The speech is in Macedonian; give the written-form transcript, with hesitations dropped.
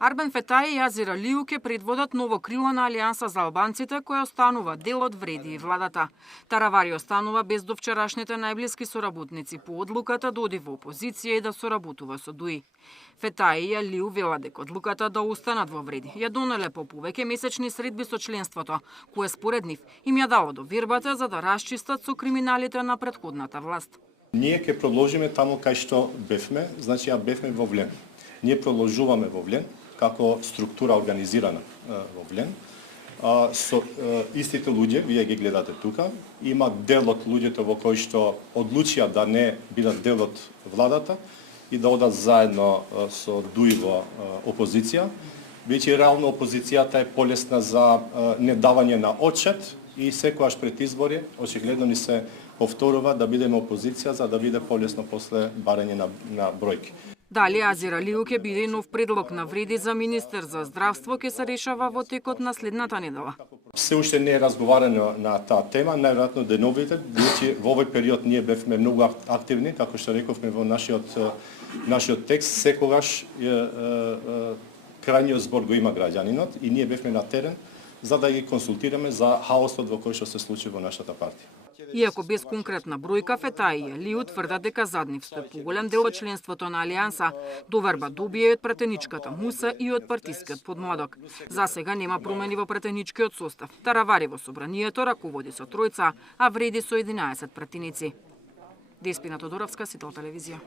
Арбен Фетаи и Азир Алију ќе предводат ново крило на Алијанса за албанците, која останува дел од Вреди и владата. Таравари останува без довчерашните најблиски соработници по одлуката да оди во опозиција и да соработува со ДУИ. Фетаи и Алију велат дека одлуката да останат во Вреди ја донеле по повеќе месечни средби со членството, кое според нив им ја дало довербата за да расчистат со криминалите на претходната власт. Ние ќе продолжиме таму кај што бевме, значи ја бевме во Влен. Ние продолжуваме во Влен како структура организирана во Влен. Со истите луѓе, вие ги гледате тука, има дел од луѓето во кои што одлучија да не бидат дел од владата и да одат заедно со ДУИ во опозиција. Веќе реално опозицијата е полесна за недавање на отчет и секогаш пред избори очигледно ни се повторува да бидеме опозиција за да биде полесно после барање на бројки. Дали Азир Алију ќе биде нов предлог на Вреди за министер за здравство ќе се решава во текот на следната недела. Се уште не е разговарано на таа тема, најверојатно деновите, бидејќи во овој период ние бевме многу активни, како што рековме во нашиот текст, секогаш крајниот збор го има граѓанинот и ние бевме на терен за да ги консултираме за хаосот во кој што се случи во нашата партија. Иако без конкретна бројка, Фетаи и Алију тврдат дека зад нив стои поголем дел од членството на Алијанса. Доверба добија и од пратеничката МУСА и од партискиот подмладок. За сега нема промени во пратеничкиот состав. Таравари во собранието раководи со тројца, а Вреди со 11 пратеници. Деспина Тодоровска, Сител телевизија.